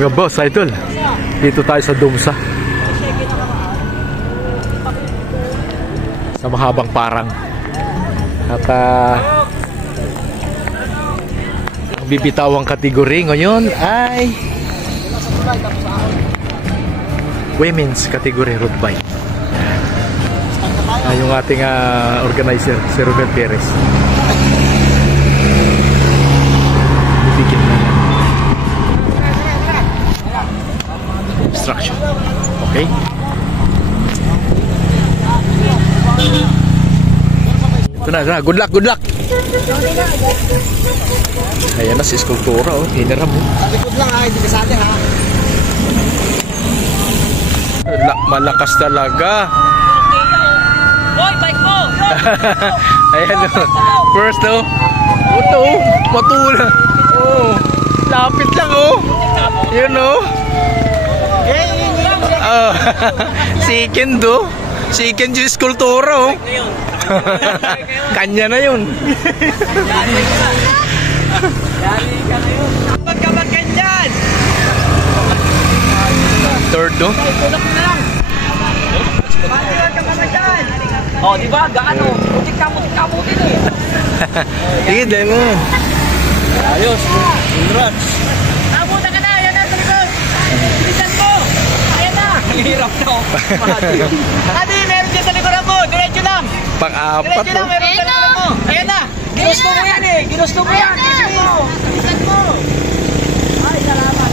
Mga boss, idol, dito tayo sa Dumsa, sa mahabang parang. At ang bibitawang kategory ngayon ay women's category road bike. Yung ating organizer, si Ruben Perez. Bibigyan na instruction. Okay? Ito na. Good luck, good luck. Ayan na si Skulptura, oh. Hiniram, oh. Likod lang ha, hindi kasali ha. Malakas talaga. Hoy, bike mo! Ayan, oh. First, oh. Ito, oh. Matula. Oh. Lapit lang, oh. Yun, oh. Oh. Second, oh. Second yung Skulptura, oh. Kanya na yun. Yari ka na yun. Magkabagan dyan! Third, oh. Tulak na lang. Magkabagan. Oh, di ba? Gaano? Mutik ka din eh. Sige, dahil mo. Ayos, congrats. Nabuta ka na, ayan na sa likod. Bilisan mo. Ayan na. Hirap na ako. Adi, meron dyan sa likuran mo. Diretso lang. Pang-apat, Diretso lang, oh. meron sa likuran mo. Ayan na. Ginusto mo yan eh. Ginusto mo yan. Bilisan mo. Ay, salamat.